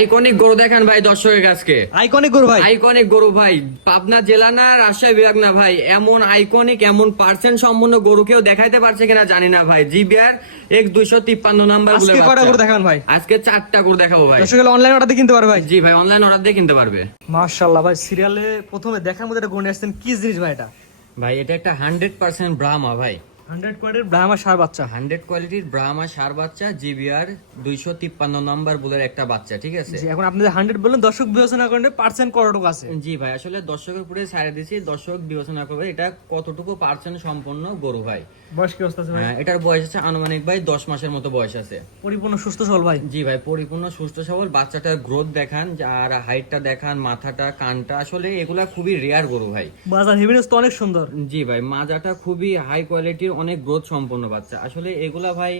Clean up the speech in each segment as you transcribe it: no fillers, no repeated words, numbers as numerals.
Iconic গরু দেখান ভাই দর্শকের কাছে। আইকনিক গরু ভাই, আইকনিক গরু ভাই, পাবনা জেলা না রাজশাহী বিভাগ না ভাই, এমন আইকনিক এমন পার্সেন্ট সম্পন্ন গরু কেউ দেখাইতে পারছে কিনা জানি না ভাই। জিবিআর X 253 নাম্বার আজকে কয়টা গরু দেখান ভাই? আজকে 4টা গরু দেখাবো ভাই। দর্শক অনলাইন অর্ডার দিয়ে কিনতে পারবে ভাই? জি ভাই, অনলাইন অর্ডার দিয়ে কিনতে পারবে। মাশাআল্লাহ ভাই, সিরিয়ালে প্রথমে দেখার মধ্যে একটা গরু নিয়ে আসছেন, কি জিনিস ভাই এটা? ভাই এটা একটা 100% ব্রাহ্মা ভাই, 100 কোয়ালিটির ব্রাহ্মা ষাঁড় বাচ্চা। 100 কোয়ালিটির ব্রাহ্মা ষাঁড় বাচ্চা, জিবিআর 253 নাম্বার বুলের একটা বাচ্চা, ঠিক আছে। জি, এখন আপনি যে 100 বললেন, দর্শক বিবেচনা করেন পার্সেন্ট কতটুকু আছে? জি ভাই, আসলে দর্শকের উপরে ছাড়ে দিছি, দর্শক বিবেচনা করবে এটা কতটুকু পার্সেন্ট সম্পন্ন গরু ভাই। বয়স কি অবস্থা আছে ভাই? এটার বয়স আছে আনুমানিক ভাই 10 মাসের মতো বয়স আছে। পরিপূর্ণ সুস্থ সবল ভাই? জি ভাই, পরিপূর্ণ সুস্থ সবল। বাচ্চাটার গ্রোথ দেখান আর হাইটটা দেখান, মাথাটা, কানটা, আসলে এগুলা খুবই রেয়ার গরু ভাই। বাজার হেভিনেস তো অনেক সুন্দর। জি ভাই, মাজাটা খুবই হাই কোয়ালিটির, অনেক গ্রোথ সম্পন্ন বাচ্চা। আসলে এগুলা ভাই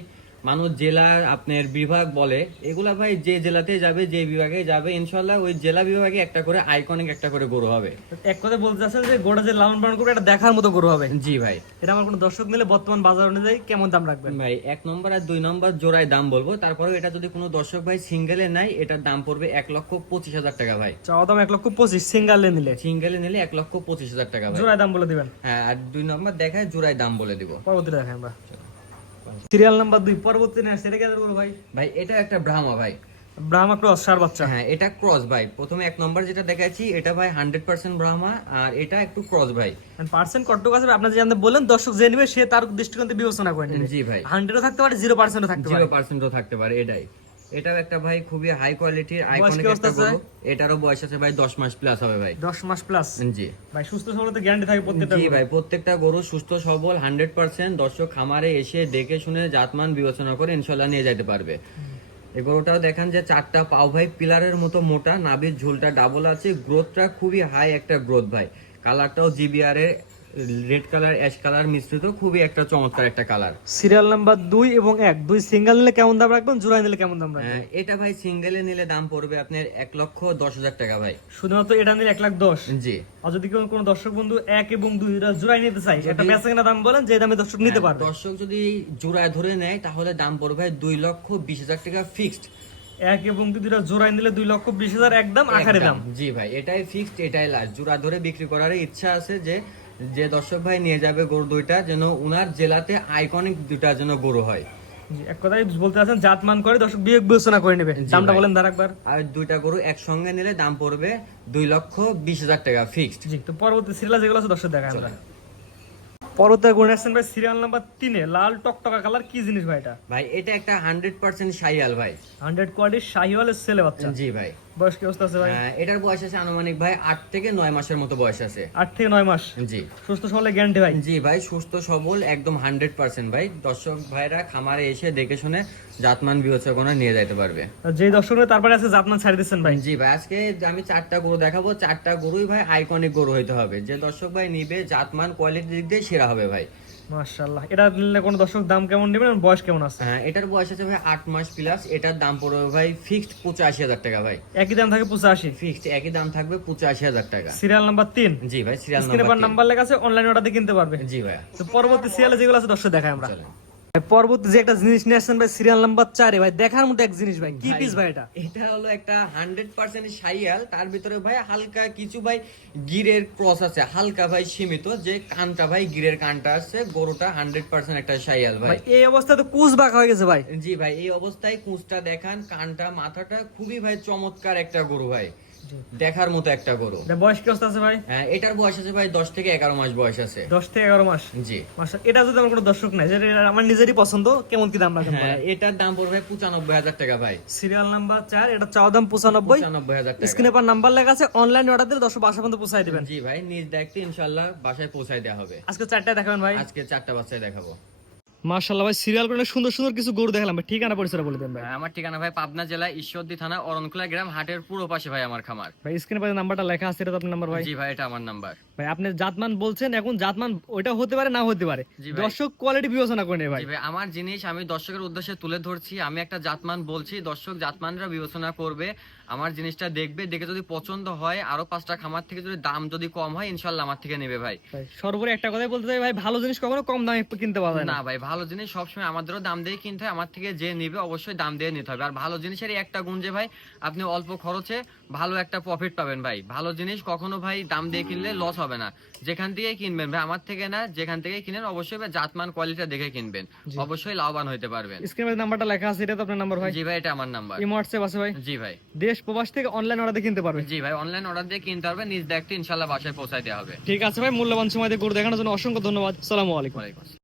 মানুষ জেলা আপনার বিভাগ বলে, এগুলা ভাই যে জেলাতে যাবে, যে বিভাগে যাবে, ইনশাল্লাহ ওই জেলা বিভাগে একটা করে আইকনিক একটা করে গরু হবে। এক কথা বলতে চাচ্ছেন যে গোটা যে লালন পালন করবে এটা দেখার মতো গরু হবে? জি ভাই। এটা আমার কোনো দর্শক নিলে বর্তমান বাজার অনুযায়ী কেমন দাম রাখবেন ভাই 1 নম্বর আর 2 নম্বর জোড়ায় দাম বলবো, তারপরেও এটা যদি কোনো দর্শক ভাই সিঙ্গেলে নেয় এটার দাম পড়বে 1,25,000 টাকা ভাই। চাওয়া দাম 1,25,000, সিঙ্গেলে নিলে? সিঙ্গেলে নিলে 1,25,000 টাকা ভাই। জোড়ায় দাম বলে দিবেন? হ্যাঁ, আর 2 নম্বর দেখায় জোড়ায় দাম বলে দিব। পরবর্তীতে দেখেন আমরা সিরিয়াল নাম্বার 2 পরবর্তী না, সেটা কি করব ভাই? ভাই এটা একটা ব্রাহ্মা ভাই, ব্রাহ্মা ক্রস ষাঁড় বাচ্চা। হ্যাঁ এটা ক্রস ভাই। প্রথমে 1 নম্বর যেটা দেখাচ্ছি এটা ভাই 100% ব্রাহ্মা, আর এটা একটু ক্রস ভাই। পার্সেন্ট কতটুকু আছে আপনারা জানতে বললেন, দর্শক যে নেবে সে তার দৃষ্টিকোণ থেকে বিবেচনা করে নেবে। জি ভাই, 100ও থাকতে পারে, 0%ও থাকতে পারে। 0%ও থাকতে পারে, এটাই। এটাও একটা ভাই খুবই হাই কোয়ালিটির আইকনিক কি অবস্থা একটা আছে? গরু। এটারও বয়স আছে ভাই 10 মাস প্লাস হবে ভাই। 10 মাস প্লাস? জি ভাই সুস্থ সবলতে গ্যারান্টি থাকে প্রত্যেকটা জি গরু? ভাই, প্রত্যেকটা গরু সুস্থ সবল 100%। দর্শক খামারে এসে দেখে শুনে জাতমান বিবেচনা করে ইনশাল্লাহ নিয়ে যেতে পারবে। এই গরুটাও দেখেন যে 4টা পাও ভাই পিলারের মতো মোটা, নাভির ঝুলটা ডাবল আছে, গ্রোথটা খুবই হাই একটা গ্রোথ ভাই। কালারটাও জিবিআর এর রেড কালার অ্যাশ কালার মিশ্রিত, খুবই একটা চমৎকার একটা কালার। সিরিয়াল নাম্বার 2 এবং 1 দুই সিঙ্গেল নিলে কেমন দাম রাখবেন, জোড়া নিলে কেমন দাম রাখবেন? এটা ভাই সিঙ্গেলে নিলে দাম পড়বে আপনার 1,10,000 টাকা ভাই। শুধুমাত্র এটা নিলে 1,10,000? জি। আর যদি কোনো দর্শক বন্ধু 1 এবং 2 জোড়াই নিতে চাই, এটা বেচাকেনা দাম বলেন যে দামে দর্শক নিতে পারবে? দর্শক যদি জোড়ায় ধরে নেয় তাহলে দাম পড়বে 2,20,000 টাকা ফিক্সড। 1 এবং 2 জোড়াই নিলে 2,20,000 একদম আকারে দাম? জি ভাই, এটাই ফিক্সড, এটাই লাস্ট। জোড়া ধরে বিক্রি করার ইচ্ছা আছে যে যে দর্শক ভাই নিয়ে যাবে গরু দুইটা, যেন উনার জেলাতে আইকনিক দুইটা যেন গরু হয়। জি, এক কথাই বলতে আছেন জাতমান করে দর্শক বিবেক বিবেচনা করে নেবে। দামটা বলেন দাঁড় একবার। আর দুইটা গরু একসঙ্গে নিলে দাম পড়বে 2,20,000 টাকা ফিক্সড। জি, তো পরবর্তী সিরিয়াল যেগুলো আছে দর্শক দেখায় আমরা। পরবর্তী গুণ আসছেন ভাই সিরিয়াল নাম্বার 3 এ, লাল টকটকা কালার, কি জিনিস ভাই এটা? ভাই এটা একটা 100% শাহিয়াল ভাই, 100 কোয়ালিটির শাহিওয়ালের ছেলে বাচ্চা। জি ভাই। বয়স কি অবস্থা আছে ভাই? এটার বয়স আছে আনুমানিক ভাই 8 থেকে 9 মাসের মতো বয়স আছে। 8 থেকে 9 মাস? জি। সুস্থ সবলে গ্যারান্টি ভাই? জি ভাই, সুস্থ সবল একদম 100% ভাই। দর্শক ভাইরা খামারে এসে দেখে শুনে জাতমান বিবেচনা নিয়ে যেতে পারবে। যে দর্শক তারপরে আছে জাতমান ছাড়ি দিচ্ছেন ভাই? জি ভাই, আজকে আমি 4টা গরু দেখাবো, 4টা গরুই ভাই আইকনিক গরু হইতে হবে। যে দর্শক ভাই নিবে জাতমান কোয়ালিটির দিক দিয়ে সেরা হবে ভাই। মাশাআল্লাহ। এটা নিলে কোন দর্শক দাম কেমন নেবেন, বয়স কেমন আছে? এটার বয়স আছে ভাই 8 মাস প্লাস। এটার দাম পড়বে ভাই ফিক্সড 85,000 টাকা ভাই। একই দাম থাকে 85? ফিক্সড একই দাম থাকবে 85,000 টাকা। Serial number 3? জি ভাই, সিরিয়াল স্ক্রিনে নাম্বার নাম্বার লেখা আছে, অনলাইন অর্ডার দিয়ে কিনতে পারবে? জি ভাই। তো পরবর্তী সিরিয়ালে যেগুলো আছে দর্শক দেখায় আমরা। চলেন। পরবর্তী যে একটা জিনিস নিয়ে আসছেন ভাই সিরিয়াল নাম্বার 4 এ, ভাই দেখার মতো এক জিনিস ভাই, কি পিস ভাই এটা? এটা হলো একটা 100% শাইয়াল, তার ভিতরে ভাই হালকা কিছু ভাই গিরের ক্রস আছে, হালকা ভাই সীমিত, যে কানটা ভাই গিরের কানটা আছে। গরুটা 100% একটা শাইয়াল ভাই। এই অবস্থায় তো কুচ বাঁকা হয়ে গেছে ভাই। জি ভাই, এই অবস্থায় কুঁচটা দেখান, কানটা, মাথাটা, খুবই ভাই চমৎকার একটা গরু ভাই, দেখার মতো একটা গরু। বয়স কি অবস্থা আছে ভাই? এটার বয়স আছে ভাই 10 থেকে 11 মাস বয়স আছে। 10 থেকে 11 মাস? জি। মাশাআল্লাহ। এটা যদি আমার কোনো দর্শক নাই, যেটা আমার নিজেরই পছন্দ, কেমন কি দাম রাখেন? এটার দাম পড়বে 95,000 টাকা ভাই। সিরিয়াল নাম্বার 4, এটা চাওয়া দাম 95,000 টাকা। স্ক্রিনে পার নাম্বার লেখা আছে, অনলাইন অর্ডার দিলে দর্শক বাসা পর্যন্ত পৌঁছায় দিবেন? জি ভাই, নিজ দায়িত্বে ইনশাআল্লাহ বাসায় পৌঁছায় দেওয়া হবে। আজকে 4টা দেখাবেন ভাই? আজকে 4টা বাচ্চায় দেখাবো। মাশাআল্লাহ ভাই, সিরিয়াল করে সুন্দর সুন্দর কিছু গরু দেখালাম ভাই। ঠিকানা পরিচয় বলে দেন ভাই। আমার ঠিকানা ভাই পাবনা জেলা ঈশ্বরদী থানা অরণখোলা গ্রাম, হাটের পুরো পাশে ভাই আমার খামার। ভাই স্ক্রিনে পার নাম্বারটা লেখা আছে, এটা তো আপনার নাম্বার ভাই? জি ভাই, এটা আমার নাম্বার। ভাই আপনি জাতমান বলছেন, এখন জাতমান ওইটা হতে পারে না হতে পারে, জি ভাই। দর্শক কোয়ালিটি বিবেচনা করে নেয় ভাই। জি ভাই, আমার জিনিস আমি দর্শকের উদ্দেশ্যে তুলে ধরছি, আমি একটা জাতমান বলছি, দর্শক জাতমানরা বিবেচনা করবে, আমার জিনিসটা দেখবে, দেখে যদি পছন্দ হয় আরো 5টা খামার থেকে যদি দাম যদি কম হয় ইনশাল্লাহ আমার থেকে নেবে ভাই। ভাই সর্বোপরি একটা কথাই বলতে চাই ভাই, ভালো জিনিস কখনো কম দামে কিনতে পাওয়া যায় না। না ভাই, ভালো জিনিস সবসময় আমাদেরও দাম দিয়ে কিনতে হয়, আমার থেকে যে নিবে অবশ্যই দাম দিয়ে নিতে হবে। আর ভালো জিনিসেরই একটা গুণ যে ভাই আপনি অল্প খরচে ভালো একটা প্রফিট পাবেন ভাই। ভালো জিনিস কখনো ভাই দাম দিয়ে কিনলে লস হবে না, যেখান থেকে কিনবেন ভাই, আমার থেকে না, যেখান থেকে কিনেন অবশ্যই ভাই জাতমান কোয়ালিটি দেখে কিনবেন, জি। অবশ্যই লাভবান হতে পারবেন। স্ক্রিনের নাম্বারটা লেখা আছে, এটা তো আপনার নাম্বার ভাই? জি ভাই, এটা আমার নাম্বার। এই হোয়াটসঅ্যাপ আছে ভাই? জি ভাই। দেশ প্রবাস থেকে অনলাইন অর্ডার দিয়ে কিনতে পারবে? জি ভাই, অনলাইন অর্ডার দিয়ে কিনতে হবে, নিজ দেখতে ইনশাল্লাহ বাসায় পৌঁছায় দেওয়া হবে। ঠিক আছে ভাই, মূল্যবান সময় দিয়ে গরু দেখানোর জন্য অসংখ্য ধন্যবাদ। আসসালামু আলাইকুম। ওয়ালাইকুম আসসালাম।